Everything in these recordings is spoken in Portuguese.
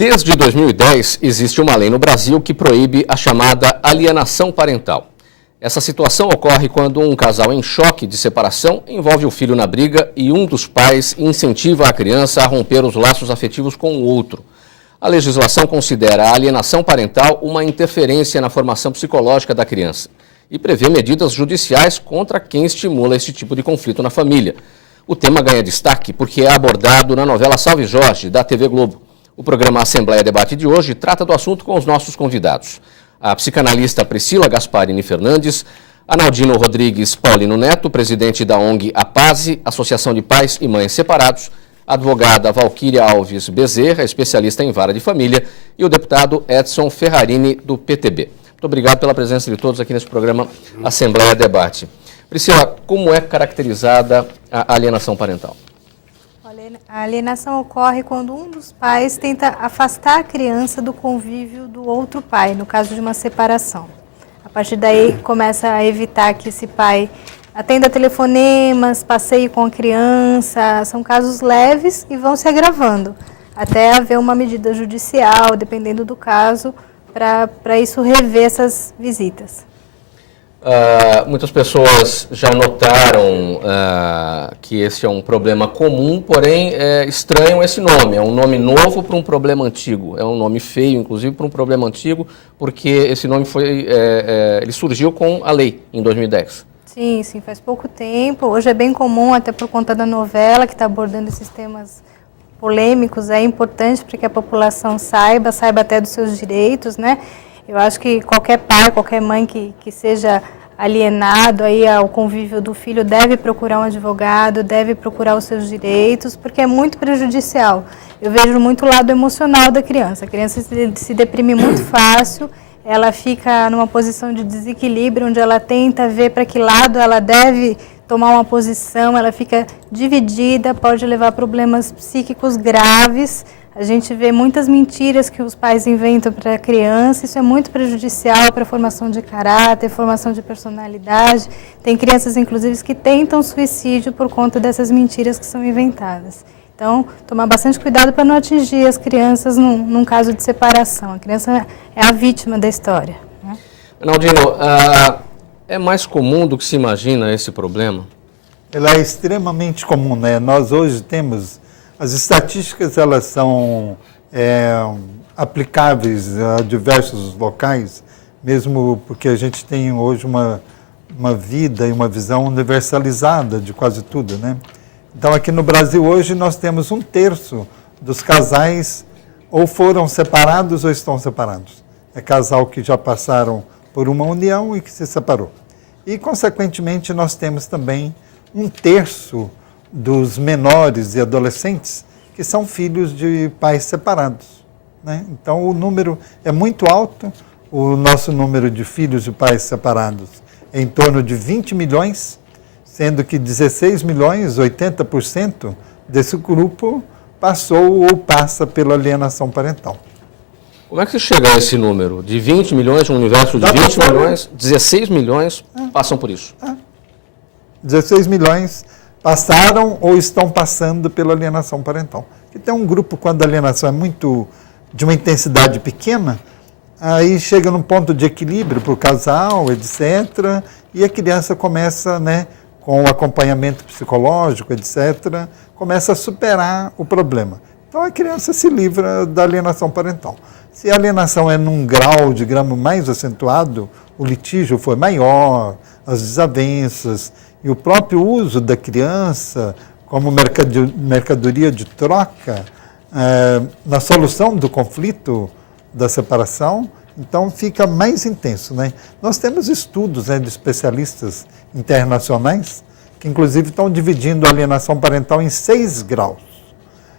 Desde 2010, existe uma lei no Brasil que proíbe a chamada alienação parental. Essa situação ocorre quando um casal em choque de separação envolve o filho na briga e um dos pais incentiva a criança a romper os laços afetivos com o outro. A legislação considera a alienação parental uma interferência na formação psicológica da criança e prevê medidas judiciais contra quem estimula esse tipo de conflito na família. O tema ganha destaque porque é abordado na novela Salve Jorge, da TV Globo. O programa Assembleia Debate de hoje trata do assunto com os nossos convidados. A psicanalista Priscila Gasparini Fernandes, Analdino Rodrigues Paulino Neto, presidente da ONG APASE, Associação de Pais e Mães Separados, a advogada Valquíria Alves Bezerra, especialista em vara de família, e o deputado Edson Ferrarini, do PTB. Muito obrigado pela presença de todos aqui nesse programa Assembleia Debate. Priscila, como é caracterizada a alienação parental? A alienação ocorre quando um dos pais tenta afastar a criança do convívio do outro pai, no caso de uma separação. A partir daí, começa a evitar que esse pai atenda telefonemas, passeie com a criança. São casos leves e vão se agravando, até haver uma medida judicial, dependendo do caso, para isso rever essas visitas. Muitas pessoas já notaram que esse é um problema comum, porém estranham esse nome. É um nome novo para um problema antigo. É um nome feio, inclusive, para um problema antigo, porque esse nome ele surgiu com a lei, em 2010. Sim, faz pouco tempo. Hoje é bem comum, até por conta da novela, que está abordando esses temas polêmicos. É importante para que a população saiba até dos seus direitos, né? Eu acho que qualquer pai, qualquer mãe que seja alienado aí ao convívio do filho deve procurar um advogado, deve procurar os seus direitos, porque é muito prejudicial. Eu vejo muito o lado emocional da criança. A criança se deprime muito fácil, ela fica numa posição de desequilíbrio, onde ela tenta ver para que lado ela deve tomar uma posição, ela fica dividida, pode levar a problemas psíquicos graves. A gente vê muitas mentiras que os pais inventam para a criança, isso é muito prejudicial para a formação de caráter, formação de personalidade. Tem crianças, inclusive, que tentam suicídio por conta dessas mentiras que são inventadas. Então, tomar bastante cuidado para não atingir as crianças num caso de separação. A criança é a vítima da história, né? Analdino, é mais comum do que se imagina esse problema? Ela é extremamente comum, né? Nós hoje temos... As estatísticas, elas são aplicáveis a diversos locais, mesmo porque a gente tem hoje uma vida e uma visão universalizada de quase tudo, né? Então, aqui no Brasil, hoje, nós temos 1/3 dos casais ou foram separados ou estão separados. É casal que já passaram por uma união e que se separou. E, consequentemente, nós temos também 1/3 dos menores e adolescentes que são filhos de pais separados, né? Então, o número é muito alto. O nosso número de filhos de pais separados é em torno de 20 milhões, sendo que 16 milhões, 80% desse grupo passou ou passa pela alienação parental. Como é que você chega a esse número? De 20 milhões, um universo de 20 milhões, 16 milhões passam por isso? 16 milhões passaram ou estão passando pela alienação parental. E tem um grupo, quando a alienação é muito de uma intensidade pequena, aí chega num ponto de equilíbrio para o casal, etc., e a criança começa, né, com o acompanhamento psicológico, etc., começa a superar o problema. Então a criança se livra da alienação parental. Se a alienação é num grau, digamos, mais acentuado, o litígio foi maior, as desavenças e o próprio uso da criança como mercadoria de troca na solução do conflito da separação, então fica mais intenso, né? Nós temos estudos, né, de especialistas internacionais que inclusive estão dividindo a alienação parental em 6 graus.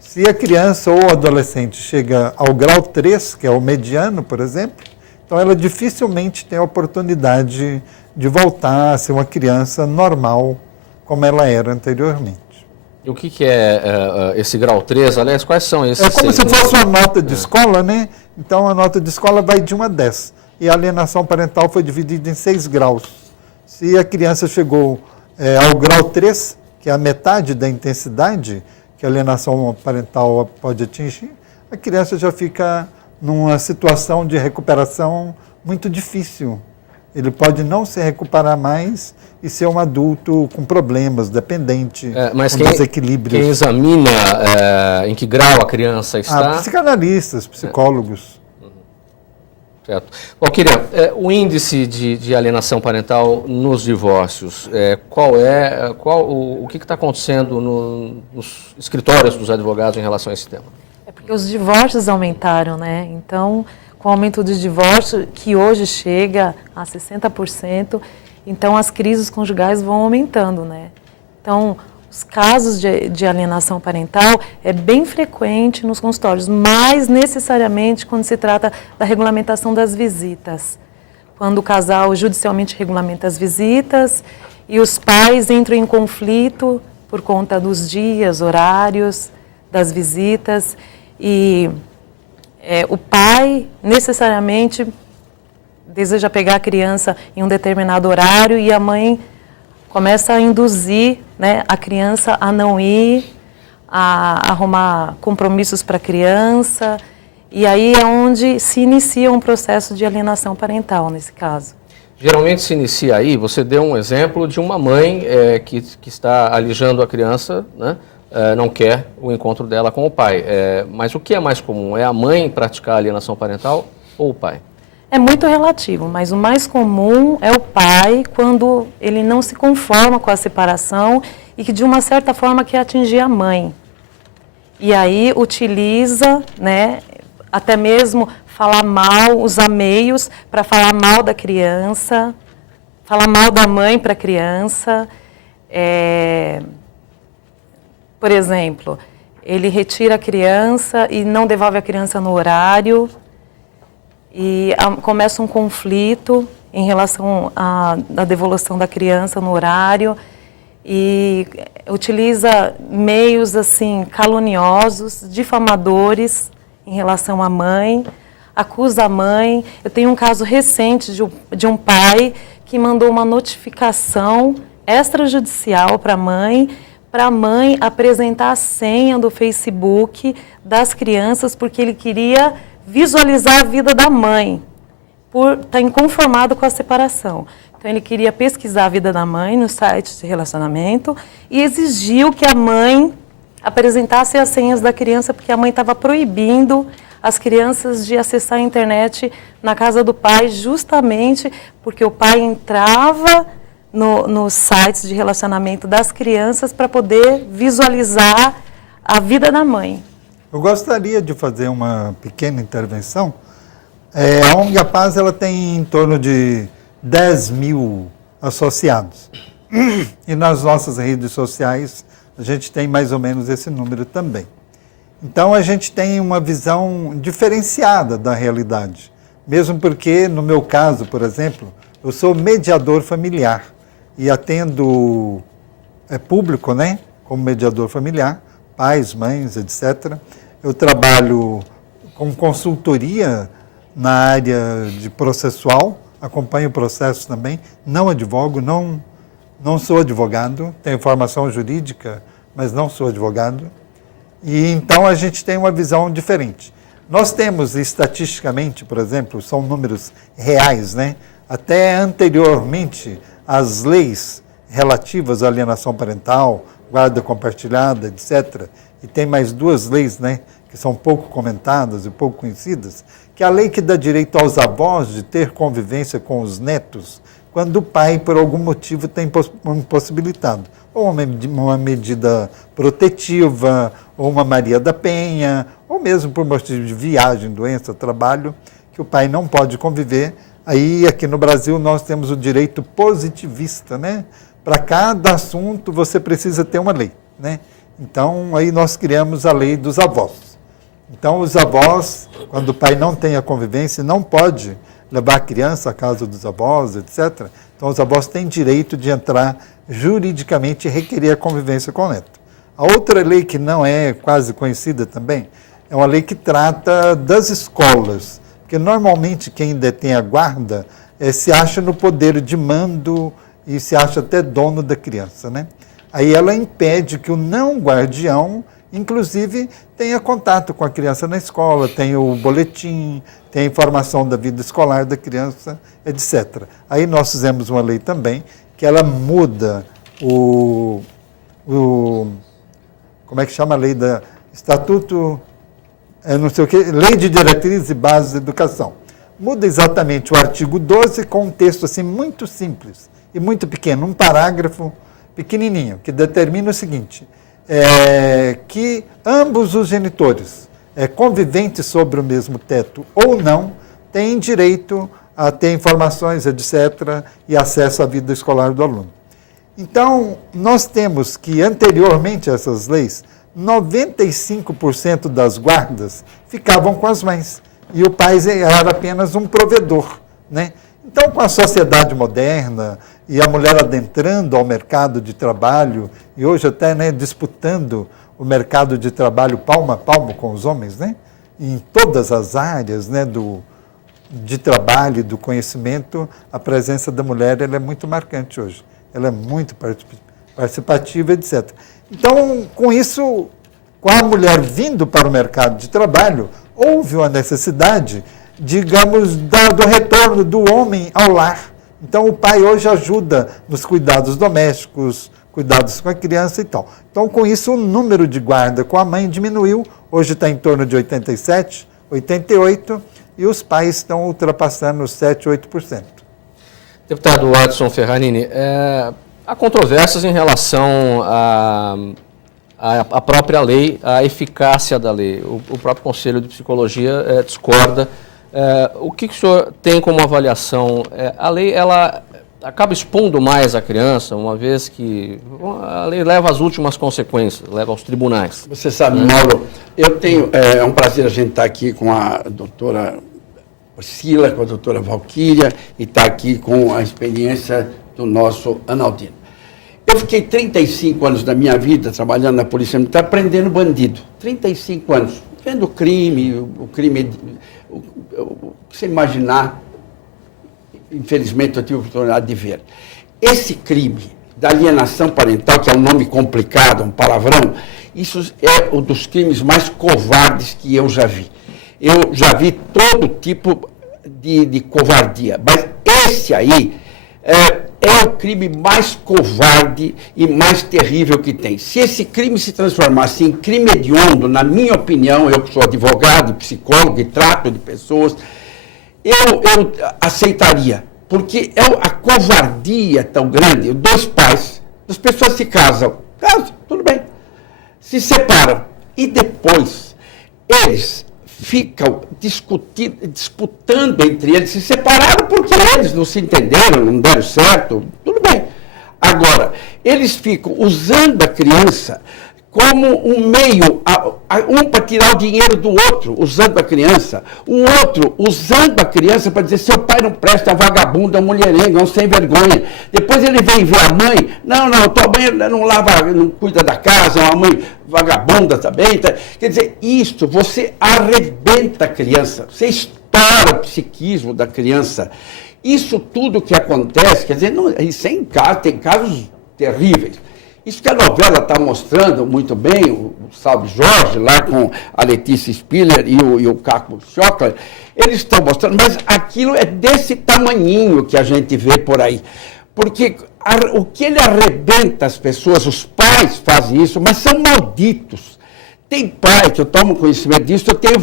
Se a criança ou o adolescente chega ao grau 3, que é o mediano, por exemplo, então ela dificilmente tem a oportunidade de voltar a ser uma criança normal, como ela era anteriormente. E o que é esse grau 3? Aliás, quais são esses? É como se fosse uma nota de escola, né? Então, a nota de escola vai de 1 a 10. E a alienação parental foi dividida em 6 graus. Se a criança chegou ao grau 3, que é a metade da intensidade que a alienação parental pode atingir, a criança já fica numa situação de recuperação muito difícil. Ele pode não se recuperar mais e ser um adulto com problemas, dependente, com desequilíbrios. Quem examina em que grau a criança está? Psicanalistas, psicólogos. Certo. Bom, o índice de alienação parental nos divórcios, o que está acontecendo nos escritórios dos advogados em relação a esse tema? É porque os divórcios aumentaram, né? Então, com o aumento do divórcio, que hoje chega a 60%, então as crises conjugais vão aumentando, né? Então, os casos de alienação parental é bem frequente nos consultórios, mas necessariamente quando se trata da regulamentação das visitas. Quando o casal judicialmente regulamenta as visitas e os pais entram em conflito por conta dos dias, horários das visitas e o pai necessariamente deseja pegar a criança em um determinado horário e a mãe começa a induzir, né, a criança a não ir, a arrumar compromissos para a criança, e aí é onde se inicia um processo de alienação parental, nesse caso. Geralmente se inicia aí, você deu um exemplo de uma mãe que está alijando a criança, né, não quer o encontro dela com o pai. Mas o que é mais comum? É a mãe praticar a alienação parental ou o pai? É muito relativo, mas o mais comum é o pai quando ele não se conforma com a separação e que de uma certa forma quer atingir a mãe. E aí utiliza, né, até mesmo falar mal, usar meios para falar mal da criança, falar mal da mãe para a criança. Por exemplo, ele retira a criança e não devolve a criança no horário. E começa um conflito em relação à devolução da criança no horário e utiliza meios assim caluniosos, difamadores em relação à mãe, acusa a mãe. Eu tenho um caso recente de um pai que mandou uma notificação extrajudicial para a mãe apresentar a senha do Facebook das crianças porque ele queria visualizar a vida da mãe, por estar inconformado com a separação. Então, ele queria pesquisar a vida da mãe no site de relacionamento e exigiu que a mãe apresentasse as senhas da criança, porque a mãe estava proibindo as crianças de acessar a internet na casa do pai, justamente porque o pai entrava nos sites de relacionamento das crianças para poder visualizar a vida da mãe. Eu gostaria de fazer uma pequena intervenção. A ONG A Paz ela tem em torno de 10 mil associados. E nas nossas redes sociais a gente tem mais ou menos esse número também. Então a gente tem uma visão diferenciada da realidade. Mesmo porque, no meu caso, por exemplo, eu sou mediador familiar e atendo público, né, como mediador familiar, pais, mães, etc. Eu trabalho com consultoria na área de processual, acompanho o processo também, não advogo, não sou advogado, tenho formação jurídica, mas não sou advogado. E então a gente tem uma visão diferente. Nós temos estatisticamente, por exemplo, são números reais, né? Até anteriormente, as leis relativas à alienação parental, guarda compartilhada, etc., e tem mais duas leis, né, que são pouco comentadas e pouco conhecidas, que é a lei que dá direito aos avós de ter convivência com os netos, quando o pai, por algum motivo, tem impossibilitado. Ou uma medida protetiva, ou uma Maria da Penha, ou mesmo por motivo de viagem, doença, trabalho, que o pai não pode conviver. Aí, aqui no Brasil, nós temos o direito positivista, né? Para cada assunto, você precisa ter uma lei, né? Então, aí nós criamos a lei dos avós. Então, os avós, quando o pai não tem a convivência, não pode levar a criança à casa dos avós, etc. Então, os avós têm direito de entrar juridicamente e requerer a convivência com o neto. A outra lei que não é quase conhecida também, é uma lei que trata das escolas, porque normalmente quem detém a guarda se acha no poder de mando e se acha até dono da criança, né? Aí ela impede que o não guardião Inclusive, tenha contato com a criança na escola, tem o boletim, tem a informação da vida escolar da criança, etc. Aí nós fizemos uma lei também, que ela muda como é que chama a lei da Estatuto, não sei o quê, Lei de Diretrizes e Bases da Educação. Muda exatamente o artigo 12 com um texto assim muito simples e muito pequeno, um parágrafo pequenininho, que determina o seguinte, que ambos os genitores, conviventes sobre o mesmo teto ou não, têm direito a ter informações, etc., e acesso à vida escolar do aluno. Então, nós temos que, anteriormente a essas leis, 95% das guardas ficavam com as mães, e o pai era apenas um provedor, né? Então, com a sociedade moderna e a mulher adentrando ao mercado de trabalho, e hoje até, né, disputando o mercado de trabalho palmo a palmo com os homens, né, em todas as áreas, né, de trabalho e do conhecimento, a presença da mulher ela é muito marcante hoje. Ela é muito participativa, etc. Então, com isso, com a mulher vindo para o mercado de trabalho, houve uma necessidade, digamos, do retorno do homem ao lar. Então, o pai hoje ajuda nos cuidados domésticos, cuidados com a criança e tal. Então, com isso, o número de guarda com a mãe diminuiu. Hoje está em torno de 87, 88, e os pais estão ultrapassando os 7, 8%. Deputado Adson Ferrarini, há controvérsias em relação à própria lei, à eficácia da lei. O próprio Conselho de Psicologia discorda. O que o senhor tem como avaliação? A lei ela acaba expondo mais a criança, uma vez que a lei leva às últimas consequências, leva aos tribunais. Você sabe, Mauro, eu tenho, é um prazer a gente estar aqui com a doutora Priscila, com a doutora Valquíria, e estar aqui com a experiência do nosso Analdino. Eu fiquei 35 anos da minha vida trabalhando na Polícia Militar, prendendo bandido. 35 anos, vendo o crime, você imaginar, infelizmente eu tive a oportunidade de ver. Esse crime da alienação parental, que é um nome complicado, um palavrão, isso é um dos crimes mais covardes que eu já vi. Eu já vi todo tipo de covardia, mas esse aí é o crime mais covarde e mais terrível que tem. Se esse crime se transformasse em crime hediondo, na minha opinião, eu que sou advogado, psicólogo e trato de pessoas, eu aceitaria, porque a covardia é tão grande. Dois pais, as pessoas se casam, tudo bem, se separam, e depois eles ficam disputando entre eles, se separaram porque eles não se entenderam, não deram certo, tudo bem. Agora, eles ficam usando a criança como um meio, um para tirar o dinheiro do outro, usando a criança, o outro usando a criança para dizer, seu pai não presta, é um vagabundo, é um mulherengo, é um sem vergonha. Depois ele vem ver a mãe, não, tua mãe não lava, não cuida da casa, é uma mãe vagabunda também. Tá? Quer dizer, isso, você arrebenta a criança, você estoura o psiquismo da criança. Isso tudo que acontece, quer dizer, não, tem casos terríveis. Isso que a novela está mostrando muito bem, o Salve Jorge, lá com a Letícia Spiller e o Caco Schockler, eles estão mostrando, mas aquilo é desse tamanhinho que a gente vê por aí. Porque o que ele arrebenta as pessoas, os pais fazem isso, mas são malditos. Tem pai que eu tomo conhecimento disso, eu teria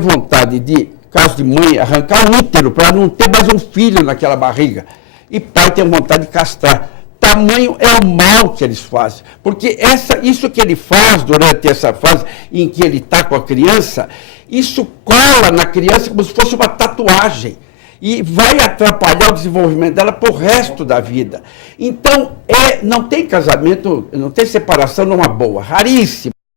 vontade de, caso de mãe, arrancar o útero para não ter mais um filho naquela barriga. E pai tem vontade de castrar. Tamanho é o mal que eles fazem, porque isso que ele faz durante essa fase em que ele está com a criança, isso cola na criança como se fosse uma tatuagem e vai atrapalhar o desenvolvimento dela para o resto da vida. Então, não tem casamento, não tem separação numa boa, raríssimo.